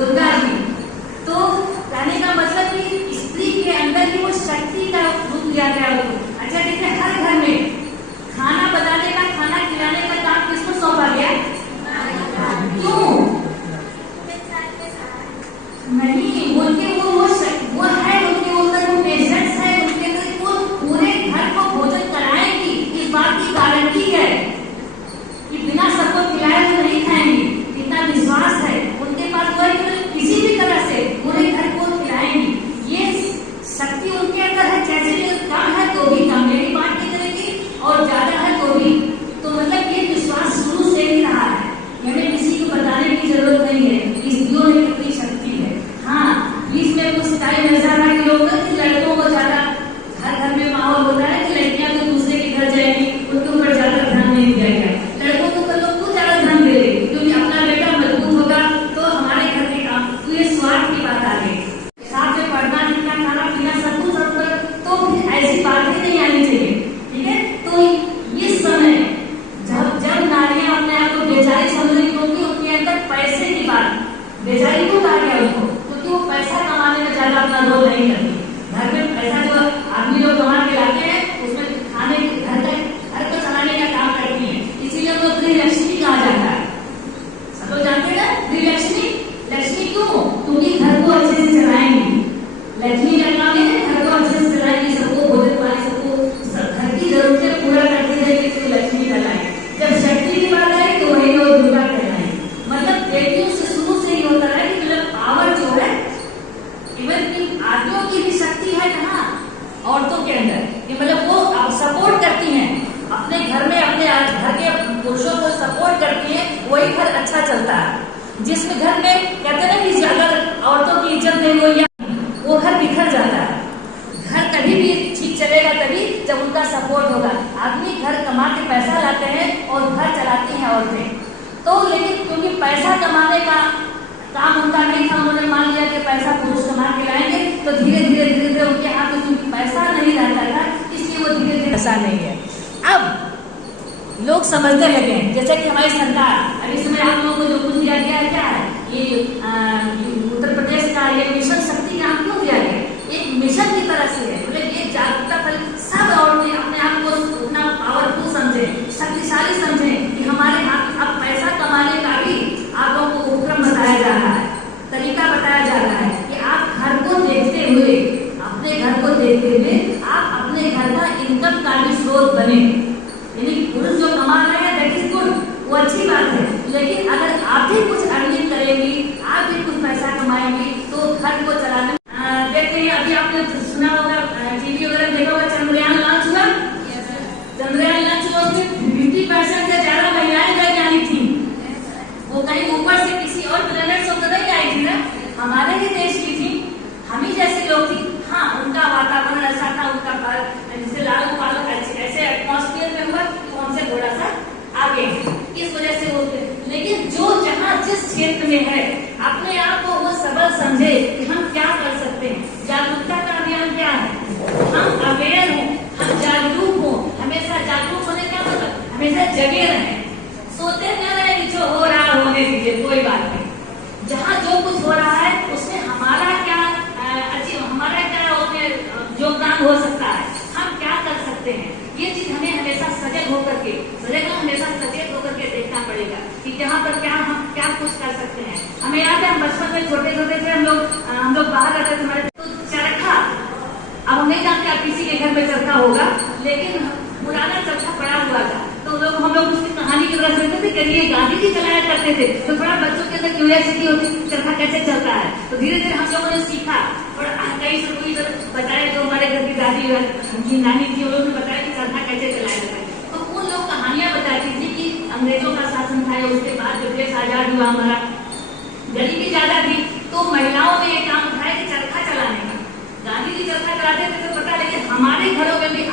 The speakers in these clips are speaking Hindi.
दुर्गा जी। तो कहने का मतलब कि स्त्री के अंदर की वो शक्ति का रूप लिया गया हो। अच्छा देखिए, हर घर में खाना बनाने का, खाना खिलाने का काम किसको सौंपा गया? क्यों नहीं? उनके वो है, उनके अंदर वो पेशेंस है, उनके अंदर वो पूरे घर को भोजन कराएंगी। इस बात की गारंटी है कि बिना सबको खिलाए तो नहीं खाएंगी। इतना विश्वास है उनके पास, वो किसी भी तरह से पूरे घर को खिलाएंगी। ये शक्ति उनके अंदर है। जैसे कम है तो भी कम मेरी बात नहीं करेगी, और ज्यादा है तो भी। तो मतलब ये विश्वास शुरू से ही रहा है, हमें किसी को बताने की जरूरत नहीं है स्त्रियों में कितनी शक्ति है। हाँ, बीच में कुछ टाइम ऐसा रहा कि लोग लड़कों को ज्यादा, हर घर में माहौल होता है कि लड़कियां तो दूसरे के घर जाएंगी, उनके ऊपर ज्यादा ध्यान नहीं दिया गया। लड़कों को लोग कुछ ज्यादा ध्यान दे रहे, क्योंकि अपना बेटा मजबूत होगा तो हमारे घर के काम। तो ये स्वार्थ की बात आ गई। साथ में पढ़ना लिखना खाना पीना सब कुछ, तो ऐसी बातें नहीं आनी चाहिए। ठीक है, तो इस समय जब नारियां अपने आप को बेचारी समझ रही, क्योंकि उनके अंदर पैसे की बात, बेचारी को कहा गया उनको, क्योंकि वो पैसा कमाने में ज्यादा अपना रोल नहीं करती। घर में पैसा जो आदमी लोग कमा के लाते हैं, उसमें खाने घर को चलाने का काम करती है। इसीलिए उनको गृहलक्ष्मी कहा जाता है। सब लोग जानते हैं ना गृहलक्ष्मी। लक्ष्मी क्यों? क्योंकि घर को अच्छे से चलाएंगी। लक्ष्मी का काम है घर को अच्छे से चलाएंगी, सबको भोजन पानी, सबको घर की जरूरतें पूरा करते रहेंगे, तो लक्ष्मी कहलाएंगे। जब शक्ति की बात आए तो वही लोग दुर्गा कहलाएंगे। मतलब बेटियों से शुरू से ही होता है कि मतलब पावर जो है, इवन की आदमियों की भी शक्ति है कहाँ? औरतों के अंदर। कि मतलब वो सपोर्ट करती हैं अपने घर में, अपने घर के पुरुषों को सपोर्ट करती हैं, वही घर अच्छा चलता है। जिसमें घर में कहते हैं ना कि अगर औरतों की इज्जत नहीं हुई, वो घर बिखर जाता है। घर कभी भी ठीक चलेगा तभी जब उनका सपोर्ट होगा। आदमी घर कमा के पैसा लाते हैं और घर चलाती हैं औरतें। तो लेकिन क्योंकि पैसा कमाने का काम उनका नहीं था, उन्होंने मान लिया कि पैसा पुरुष कमा के लाएंगे, तो धीरे धीरे उनके हाथ में क्योंकि पैसा नहीं रहता था, इसलिए वो धीरे धीरे ऐसा नहीं है। अब लोग समझने लगे हैं, जैसे कि हमारी सरकार अभी समय आप लोगों को जो कुछ दिया गया है, क्या है ये उत्तर प्रदेश का ये मिशन शक्ति नाम क्यों दिया गया? एक मिशन की तरह से है। बोले ये जागरूकता पर सब औरतें अपने आप को उतना पावरफुल समझे, शक्तिशाली समझे कि हमारे हाथ अब पैसा कमाने का भी आप लोगों को उपक्रम बताया जा रहा है, तरीका बताया जा रहा है कि आप घर को देखते हुए, अपने घर को देखते हुए आप अपने घर का इनकम का भी स्रोत बने। यानी पुरुष जो कमा रहे हैं दैट इज गुड, वो अच्छी बात है, लेकिन अगर आप भी कुछ अर्निंग करेंगी, आप भी कुछ पैसा कमाएंगी, तो घर को चलाने। देखते हैं अभी आपने सुना होगा, टीवी वगैरह देखा होगा, चंद्रयान लॉन्च हुआ। चंद्रयान लॉन्च हुआ, उसमें 50% से ज्यादा महिलाएं गई आई थी। वो कहीं ऊपर से किसी और प्लेनेट से उतर नहीं आई थी ना, हमारे ही देश की थी, हम ही जैसे लोग थी। हाँ, उनका वातावरण ऐसा था, उनका जैसे लालू पालू ऐसे एटमॉस्फेयर में हुआ कि हमसे थोड़ा सा आगे, इस वजह से वो। लेकिन जो जहाँ जिस क्षेत्र में है, अपने आप को वो सबल समझे कि हम क्या कर सकते हैं। जागरूकता का अभियान क्या है? हम अवेयर हों, हम जागरूक हों। हमेशा जागरूक होने का मतलब हमेशा जगे रहें, सोते न रहें, जो हो रहा होने दीजिए, कोई बात नहीं। जहाँ जो कुछ हो रहा है उसमें हमारा क्या उसमें योगदान हो सकता है, हम क्या कर सकते हैं, ये चीज हमें हमेशा सजग होकर के, हमेशा सचेत होकर के देखना पड़ेगा कि यहाँ पर हम क्या कुछ कर सकते हैं। हमें याद है हम बचपन में छोटे छोटे थे, हम लोग बाहर रहते थे, हमारे तो चरखा, अब हम नहीं जानते आप किसी के घर में चरखा होगा, लेकिन पुराना चरखा पड़ा हुआ था, तो हम लोग उसकी कहानी की तरह सुनते थे कि ये गांधी जी चलाया करते थे। तो थोड़ा बच्चों के अंदर क्यूरियोसिटी होती है चरखा कैसे चलता है, तो धीरे धीरे हम लोगों ने सीखा और कई से कोई बताया, जो हमारे घर की दादी उनकी नानी थी, उन्होंने बताया कि चरखा कैसे चलाया जाता है। तो उन लोग कहानियां बताती थी कि अंग्रेजों का शासन था, उसके बाद जब देश आजाद हुआ, हमारा गरीबी ज्यादा थी, तो महिलाओं ने एक काम उठाया कि चरखा चलाने का। गांधी जी चरखा चलाते थे तो पता, लेकिन हमारे घरों में भी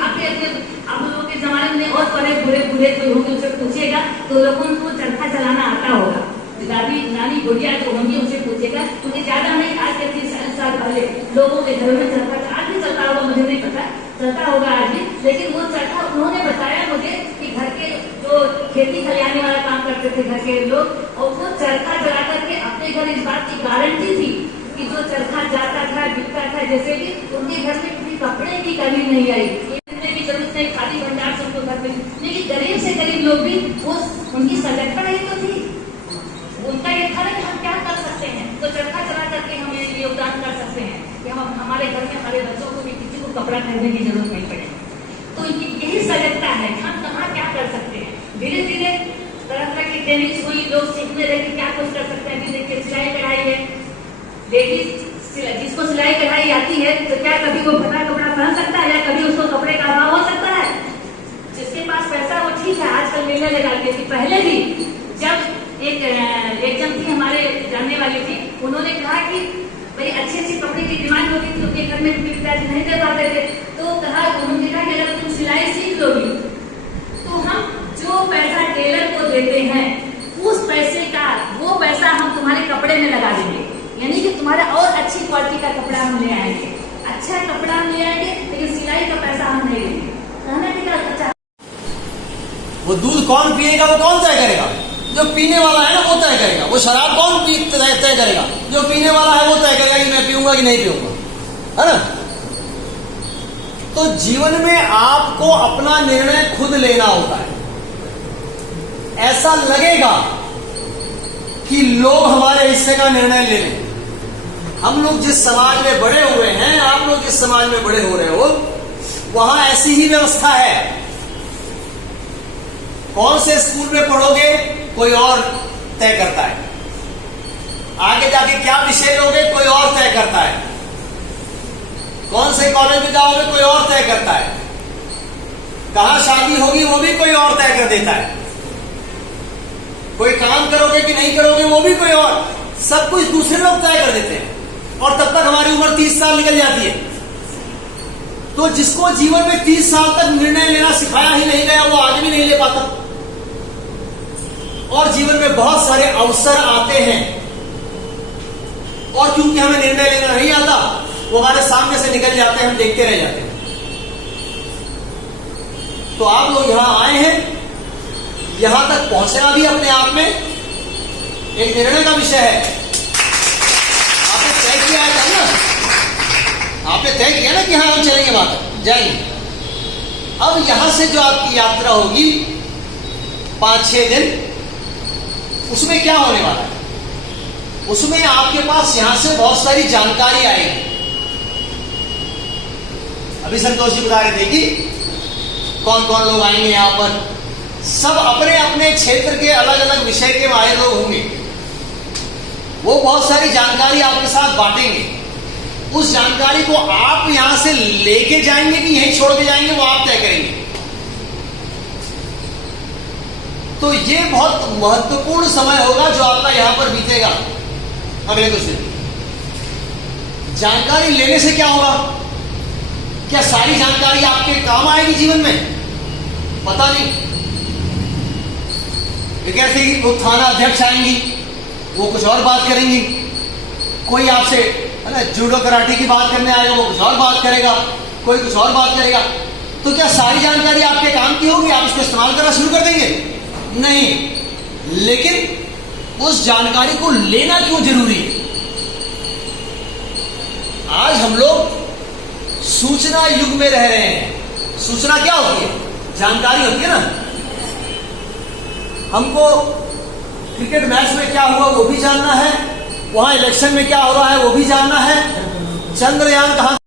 आप लोगों के जमाने में और बड़े बुरे कोई होंगे, उससे पूछेगा तो लोगों को चरखा चलाना आता होगा। दादी नानी बुढ़िया जो होंगी उनसे पूछेगा, क्योंकि ज्यादा नहीं, आज के 30 साल पहले लोगों के घरों में चरखा आज भी चलता होगा, मुझे नहीं पता, चलता होगा आज भी, लेकिन वो चरखा उन्होंने बताया मुझे कि घर के जो खेती खलियाने वाला काम करते थे घर के लोग, और वो चरखा जला करके अपने घर इस बात की गारंटी थी कि जो चरखा जाता था बिकता था, जैसे कि उनके घर में कभी कपड़े की कमी नहीं आई, इतने की जरूरत नहीं, खाली भंडार सबको घर में। लेकिन गरीब से गरीब लोग भी वो उनकी सजगता ही तो थी, उनका ये था कि हम क्या कर सकते हैं, तो चरखा चला करके हम ये योगदान कर सकते हैं कि हम हमारे घर में हमारे बच्चों को भी किसी को कपड़ा खरीदने की जरूरत नहीं पड़े। तो यही सजगता है, हम कहाँ क्या कर सकते हैं। धीरे धीरे तरह तरह की ट्रेनिंग हुई, लोग सीखने लगे क्या कुछ कर सकते हैं। देखिए सिलाई कढ़ाई है, लेडीज जिसको सिलाई कढ़ाई आती है तो क्या कभी वो फटा कपड़ा पहन सकता है या कभी उसको कपड़े का अभाव हो सकता है। जिसके पास पैसा वो ठीक है, आजकल मेले लगाते थी। पहले भी जब एक जन थी हमारे जानने वाली थी, उन्होंने कहा कि भाई अच्छे अच्छे कपड़े की डिमांड होती थी, उनके घर में पिताजी नहीं दे पाते थे, तो उन्होंने कहा कि अगर तुम सिलाई सीख लोगी तो हम जो पैसा टेलर को देते हैं उस पैसे का वो पैसा हम तुम्हारे कपड़े में लगा देंगे, यानी कि तुम्हारा और अच्छी क्वालिटी का कपड़ा हम ले आएंगे, अच्छा कपड़ा हम ले आएंगे, लेकिन सिलाई का पैसा हम नहीं लेंगे। कहना कि अच्छा वो दूध कौन पिएगा वो कौन तय करेगा? जो पीने वाला है ना वो तय करेगा। वो शराब कौन तय करेगा? जो पीने वाला है वो तय करेगा कि मैं पीऊंगा कि नहीं पीऊंगा, है ना। तो जीवन में आपको अपना निर्णय खुद लेना होता है। ऐसा लगेगा कि लोग हमारे हिस्से का निर्णय ले लें। हम लोग जिस समाज में बड़े हुए हैं, आप लोग जिस समाज में बड़े हो रहे हो, वहां ऐसी ही व्यवस्था है। कौन से स्कूल में पढ़ोगे कोई और तय करता है, आगे जाके क्या विषय लोगे कोई और तय करता है, कौन से कॉलेज में जाओगे कोई और तय करता है, कहां शादी होगी वो भी कोई और तय कर देता है, कोई काम करोगे कि नहीं करोगे वो भी कोई और, सब कुछ दूसरे लोग तय कर देते हैं। और तब तक हमारी उम्र 30 साल निकल जाती है। तो जिसको जीवन में 30 साल तक निर्णय लेना सिखाया ही नहीं गया वो आगे भी नहीं ले पाता। और जीवन में बहुत सारे अवसर आते हैं और क्योंकि हमें निर्णय लेना नहीं आता वो हमारे सामने से निकल जाते हैं, हम देखते रह जाते हैं। तो आप लोग यहां आए हैं, यहां तक पहुंचना भी अपने आप में एक निर्णय का विषय है। आपने तय किया है ना, आपने तय किया ना कि हाँ हम चलेंगे, वहां तक जाएंगे। अब यहां से जो आपकी यात्रा होगी 5-6 दिन, उसमें क्या होने वाला है? उसमें आपके पास यहां से बहुत सारी जानकारी आएगी। अभी संतोष जी बता रहे थे कि कौन कौन लोग आएंगे यहां पर, सब अपने अपने क्षेत्र के अलग अलग विषय के आए लोग होंगे। वो बहुत सारी जानकारी आपके साथ बांटेंगे। उस जानकारी को आप यहां से लेके जाएंगे कि यहीं छोड़ के जाएंगे वो आप तय करेंगे। तो ये बहुत महत्वपूर्ण समय होगा जो आपका यहां पर बीतेगा अगले कुछ दिन। जानकारी लेने से क्या होगा? क्या सारी जानकारी आपके काम आएगी जीवन में? पता नहीं। एक ऐसे ही वो थाना अध्यक्ष आएंगी, वो कुछ और बात करेंगी। कोई आपसे है ना जूडो कराटे की बात करने आएगा, वो कुछ और बात करेगा, कोई कुछ और बात करेगा। तो क्या सारी जानकारी आपके काम की होगी? आप उसको इस्तेमाल करना शुरू कर देंगे? नहीं। लेकिन उस जानकारी को लेना क्यों जरूरी है? आज हम लोग सूचना युग में रह रहे हैं। सूचना क्या होती है? जानकारी होती है ना। हमको क्रिकेट मैच में क्या हुआ वो भी जानना है, वहां इलेक्शन में क्या हो रहा है वो भी जानना है, चंद्रयान कहां